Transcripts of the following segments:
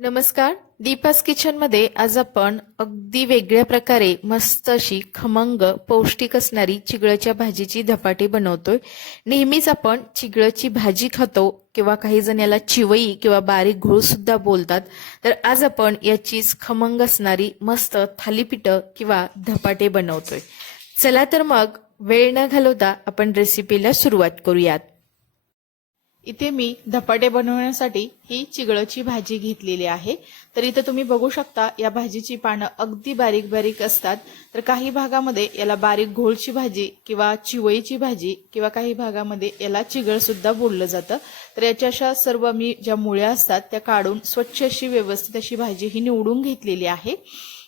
नमस्कार. दीपास किचन मध्ये आज आपण अगदी वेगळ्या प्रकारे मस्त अशी खमंग पौष्टिक असणारी चिगळाच्या भाजीची धपाटी बनवतोय. नेहमीच आपण चिगळाची भाजी खातो किंवा काही जण याला चिवई किंवा बारीक घोळ सुद्धा बोलतात. तर आज आपण याचीच खमंग असणारी मस्त थालीपीठ किंवा धपाटे बनवतोय. चला तर मग वेळ न घालवता आपण रेसिपीला सुरुवात करूयात. इथे मी धपाटे बनवण्यासाठी ही चिगळाची भाजी घेतलेली आहे. तर इथे तुम्ही बघू शकता या भाजीची पानं अगदी बारीक बारीक असतात. तर काही भागामध्ये याला बारीक घोळची भाजी किंवा चिवईची भाजी किंवा काही भागामध्ये याला चिगळ सुद्धा बोललं जातं. तर याच्या अशा सर्व मी ज्या मुळ्या असतात त्या काढून स्वच्छ अशी व्यवस्थित अशी भाजी ही निवडून घेतलेली आहे.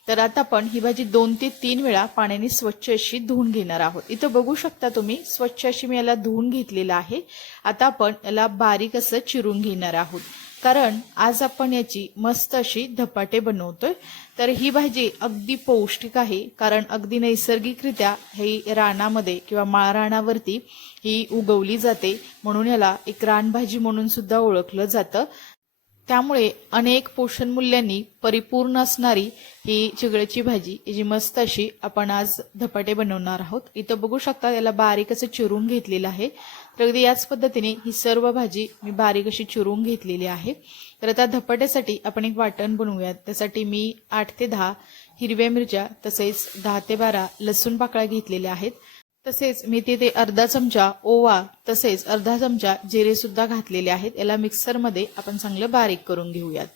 तर आता आपण ही भाजी 2 ते 3 वेळा पाण्याने स्वच्छ अशी धुवून घेणार आहोत. इथं बघू शकता तुम्ही स्वच्छ अशी मी याला धुवून घेतलेलं आहे. आता आपण याला बारीक असं चिरून घेणार आहोत, कारण आज आपण याची मस्त अशी धपाटे बनवतोय. तर ही भाजी अगदी पौष्टिक आहे, कारण अगदी नैसर्गिकरित्या ही रानामध्ये किंवा माळरानावरती ही उगवली जाते, म्हणून याला एक रानभाजी म्हणून सुद्धा ओळखलं जातं. त्यामुळे अनेक पोषण मूल्यांनी परिपूर्ण असणारी ही चिगळाची भाजी जी मस्त अशी आपण आज धपाटे बनवणार आहोत. इथं बघू शकता याला बारीक असं चिरून घेतलेलं आहे. तर अगदी याच पद्धतीने ही सर्व भाजी मी बारीक अशी चिरून घेतलेली आहे. तर आता धपाट्यासाठी आपण एक वाटण बनवूयात. त्यासाठी मी 8 ते 10 हिरव्या मिरच्या तसेच 10 ते 12 लसूण पाकळ्या घेतलेल्या आहेत. तसेच मी तिथे अर्धा चमचा ओवा तसेच अर्धा चमचा जिरे सुद्धा घातलेले आहेत. याला मिक्सरमध्ये आपण चांगलं बारीक करून घेऊयात.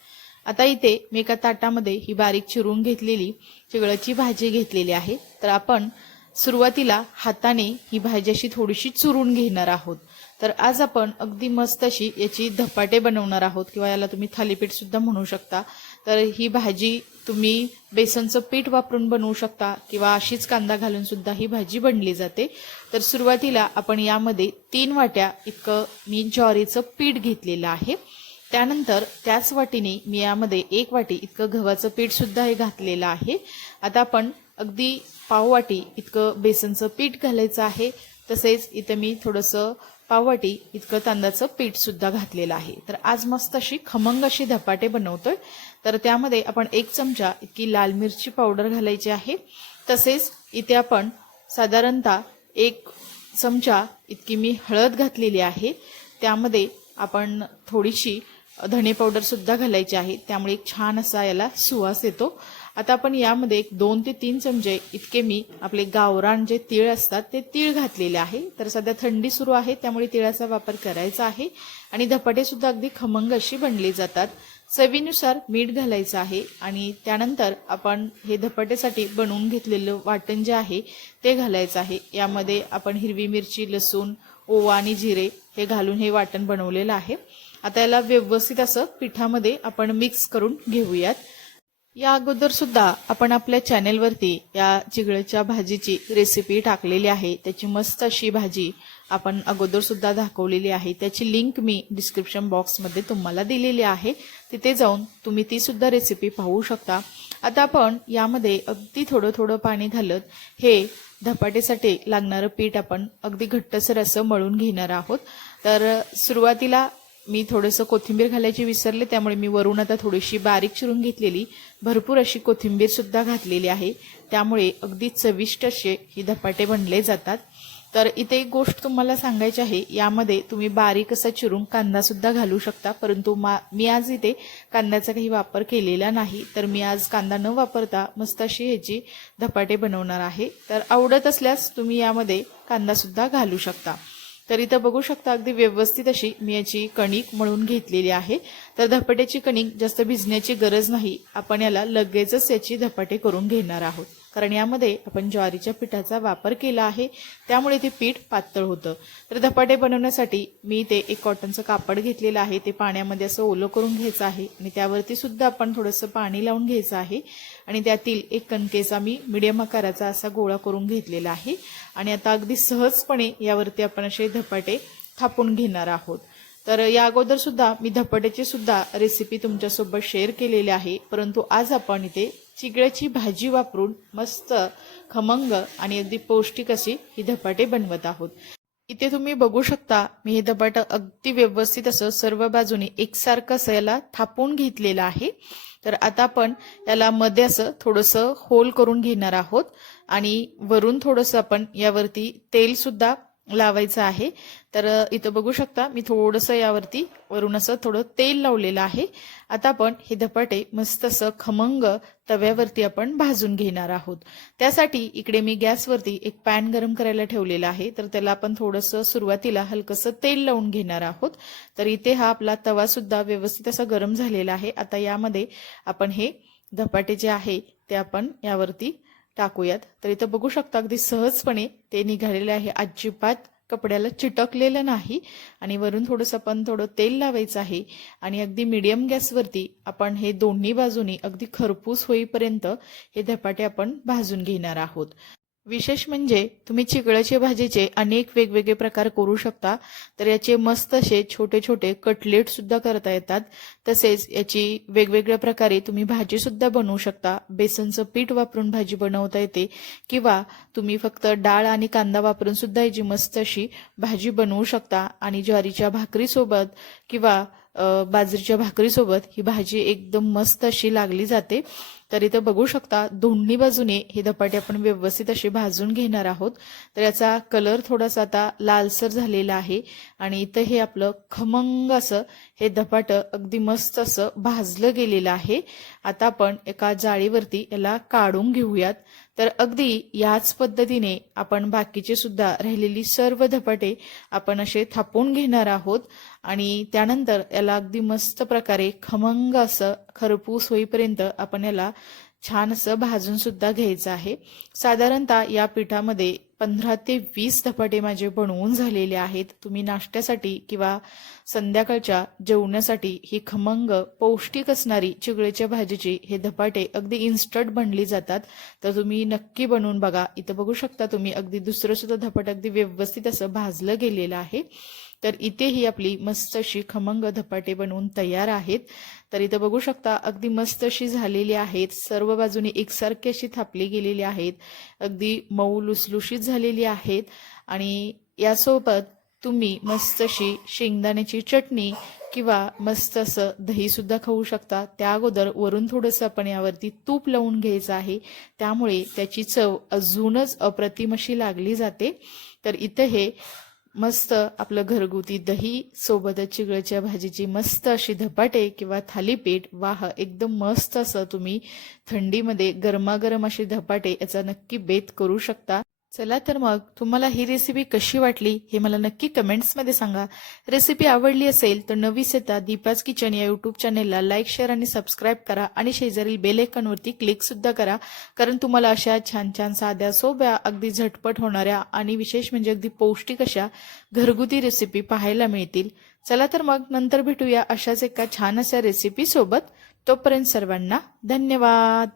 आता इथे मी एका ताटामध्ये ही बारीक चिरून घेतलेली चिगळाची भाजी घेतलेली आहे. तर आपण सुरुवातीला हाताने ही भाजी अशी थोडीशी चुरून घेणार आहोत. तर आज आपण अगदी मस्त अशी याची धपाटे बनवणार आहोत, किंवा याला तुम्ही थालीपीठ सुद्धा म्हणू शकता. तर ही भाजी तुम्ही बेसनचं पीठ वापरून बनवू शकता किंवा अशीच कांदा घालून सुद्धा ही भाजी बनली जाते. तर सुरुवातीला आपण यामध्ये 3 वाट्या इतकं मी ज्वारीचं पीठ घेतलेलं आहे. त्यानंतर त्याच वाटीने मी यामध्ये 1 वाटी इतकं गव्हाचं पीठ सुद्धा हे घातलेलं आहे. आता आपण अगदी पाव वाटी इतकं बेसनचं पीठ घालायचं आहे. तसेच इथे मी थोडंसं पाव वाटी इतकं तांदळाचं पीठ सुद्धा घातलेलं आहे. तर आज मस्त अशी खमंग अशी धपाटे बनवतोय. तर त्यामध्ये आपण 1 चमचा इतकी लाल मिरची पावडर घालायची आहे. तसेच इथे आपण साधारणतः 1 चमचा इतकी मी हळद घातलेली आहे. त्यामध्ये आपण थोडीशी धणे पावडर सुद्धा घालायची आहे, त्यामुळे एक छान असा याला सुवास येतो. आता आपण यामध्ये 2 ते 3 चमचे इतके मी आपले गावरान जे तीळ असतात ते तीळ घातलेले आहे. तर सध्या थंडी सुरू आहे, त्यामुळे तिळाचा वापर करायचा आहे. आणि धपाटे सुद्धा अगदी खमंग अशी बनले जातात. चवीनुसार मीठ घालायचं आहे. आणि त्यानंतर आपण हे धपाट्यासाठी बनवून घेतलेलं वाटण जे आहे ते घालायचं आहे. यामध्ये आपण हिरवी मिरची, लसूण, ओवा आणि जिरे हे घालून हे वाटण बनवलेलं आहे. आता याला व्यवस्थित असं पिठामध्ये आपण मिक्स करून घेऊयात. या अगोदर सुद्धा आपण आपल्या चॅनेलवरती या चिगळाच्या भाजीची रेसिपी टाकलेली आहे. त्याची मस्त अशी भाजी आपण अगोदर सुद्धा दाखवलेली आहे. त्याची लिंक मी डिस्क्रिप्शन बॉक्समध्ये तुम्हाला दिलेली आहे. तिथे जाऊन तुम्ही ती सुद्धा रेसिपी पाहू शकता. आता आपण यामध्ये अगदी थोडं थोडं पाणी घालत हे धपाट्यासाठी लागणारं पीठ आपण अगदी घट्टसर असं मळून घेणार आहोत. तर सुरुवातीला मी थोडंसं कोथिंबीर घालायची विसरले, त्यामुळे मी वरून आता थोडीशी बारीक चिरून घेतलेली भरपूर अशी कोथिंबीर सुद्धा घातलेली आहे. त्यामुळे अगदी चविष्ट असे ही धपाटे बनले जातात. तर इथे एक गोष्ट तुम्हाला सांगायची आहे, यामध्ये तुम्ही बारीक असा चिरून कांदा सुद्धा घालू शकता, परंतु मी आज इथे कांद्याचा काही वापर केलेला नाही. तर मी आज कांदा न वापरता मस्त अशी ह्याची धपाटे बनवणार आहे. तर आवडत असल्यास तुम्ही यामध्ये कांदा सुद्धा घालू शकता. तर इथं बघू शकता अगदी व्यवस्थित अशी मी याची कणिक मळून घेतलेली आहे. तर धपाट्याची कणिक जास्त भिजण्याची गरज नाही. आपण याला लगेचच याची धपाटे करून घेणार आहोत, कारण यामध्ये आपण ज्वारीच्या पिठाचा वापर केला आहे, त्यामुळे ते पीठ पातळ होतं. तर धपाटे बनवण्यासाठी मी ते एक कॉटनचं कापड घेतलेलं आहे. ते पाण्यामध्ये असं ओलं करून घ्यायचं आहे आणि त्यावरती सुद्धा आपण थोडंसं पाणी लावून घ्यायचं आहे. आणि त्यातील एक कणकेचा मी मिडियम आकाराचा असा गोळा करून घेतलेला आहे. आणि आता अगदी सहजपणे यावरती आपण असे धपाटे थापून घेणार आहोत. तर या अगोदर सुद्धा मी धपाट्याची सुद्धा रेसिपी तुमच्यासोबत शेअर केलेली आहे, परंतु आज आपण इथे चिगळाची भाजी वापरून मस्त खमंग आणि अगदी पौष्टिक अशी ही धपाटे बनवत आहोत. इथे तुम्ही बघू शकता मी हे धपाटं अगदी व्यवस्थित असं सर्व बाजूने एकसारखं असं याला थापून घेतलेलं आहे. तर आता आपण याला मध्ये असं थोडंसं होल करून घेणार आहोत आणि वरून थोडंसं आपण यावरती तेल सुद्धा लावायचं आहे. तर इथं बघू शकता मी थोडंसं यावरती वरून असं थोडं तेल लावलेलं आहे. आता आपण हे धपाटे मस्त असं खमंग तव्यावरती आपण भाजून घेणार आहोत. त्यासाठी इकडे मी गॅसवरती एक पॅन गरम करायला ठेवलेला आहे. तर त्याला आपण थोडंसं सुरुवातीला हलकंसं तेल लावून घेणार आहोत. तर इथे हा आपला तवा सुद्धा व्यवस्थित असा गरम झालेला आहे. आता यामध्ये आपण हे धपाटे जे आहे ते आपण यावरती टाकूयात. तर इथं बघू शकता अगदी सहजपणे ते निघालेले आहे. अजिबात कपड्याला चिटकलेलं नाही आणि वरून थोडंसं आपण थोडं तेल लावायचं आहे आणि अगदी मीडियम गॅसवरती आपण हे दोन्ही बाजूनी अगदी खरपूस होईपर्यंत हे धपाटे आपण भाजून घेणार आहोत. विशेष म्हणजे तुम्ही चिकळाच्या भाजीचे अनेक वेगवेगळे प्रकार करू शकता. तर याचे मस्त असे छोटे छोटे कटलेट सुद्धा करता येतात. तसेच याची वेगवेगळ्या प्रकारे तुम्ही भाजी सुद्धा बनवू शकता. बेसनचं पीठ वापरून भाजी बनवता येते किंवा तुम्ही फक्त डाळ आणि कांदा वापरून सुद्धा याची मस्त अशी भाजी बनवू शकता आणि ज्वारीच्या भाकरीसोबत किंवा बाजरीच्या भाकरीसोबत ही भाजी एकदम मस्त अशी लागली जाते. तर इथं बघू शकता दोन्ही बाजूने हे धपाटे आपण व्यवस्थित असे भाजून घेणार आहोत. तर याचा कलर थोडासा आता लालसर झालेला आहे आणि इथं हे आपलं खमंग असं हे धपाटं अगदी मस्त असं भाजलं गेलेलं आहे. आता आपण एका जाळीवरती याला काढून घेऊयात. तर अगदी याच पद्धतीने आपण बाकीचे सुद्धा राहिलेली सर्व धपाटे आपण असे थापून घेणार आहोत आणि त्यानंतर याला अगदी मस्त प्रकारे खमंग असं खरपूस होईपर्यंत आपण याला छान असं भाजून सुद्धा घ्यायचं आहे. साधारणतः या पिठामध्ये 15 ते 20 धपाटे माझे बनवून झालेले आहेत. तुम्ही नाश्त्यासाठी किंवा संध्याकाळच्या जेवणासाठी ही खमंग पौष्टिक असणारी चिगळीच्या भाजीची हे धपाटे अगदी इन्स्टंट बनली जातात. तर तुम्ही नक्की बनवून बघा. इथं बघू शकता तुम्ही अगदी दुसरं सुद्धा धपाट अगदी व्यवस्थित असं भाजलं गेलेलं आहे. तर इथे ही आपली मस्त अशी खमंग धपाटे बनवून तयार आहेत. तर इथं बघू शकता अगदी मस्त अशी झालेली आहेत. सर्व बाजूने एकसारखी अशी थापली गेलेली आहेत. अगदी मऊ लुसलुशीत झालेली आहेत आणि यासोबत तुम्ही मस्त अशी शेंगदाण्याची चटणी किंवा मस्त असं दही सुद्धा खाऊ शकता. त्या अगोदर वरून थोडंसं आपण यावरती तूप लावून घ्यायचं आहे. त्यामुळे त्याची चव अजूनच अप्रतिम अशी लागली जाते. तर इथं हे मस्त आपलं घरगुती दही सोबतच चिगळच्या भाजीची मस्त अशी धपाटे किंवा थालीपीठ वाह एकदम मस्त असं तुम्ही थंडीमध्ये गरमागरम अशी धपाटे याचा नक्की बेत करू शकता. चला तर मग तुम्हाला ही रेसिपी कशी वाटली हे मला नक्की कमेंट्समध्ये सांगा. रेसिपी आवडली असेल तर नवीसेता दीपाज किचन या यूट्यूब चॅनेलला लाईक शेअर आणि सबस्क्राईब करा आणि शेजारील बेल आयकॉनवरती क्लिक सुद्धा करा. कारण तुम्हाला अशा छान छान साध्या सोप्या अगदी झटपट होणाऱ्या आणि विशेष म्हणजे अगदी पौष्टिक अशा घरगुती रेसिपी पाहायला मिळतील. चला तर मग नंतर भेटूया अशाच एका छान अशा रेसिपी सोबत. तोपर्यंत सर्वांना धन्यवाद.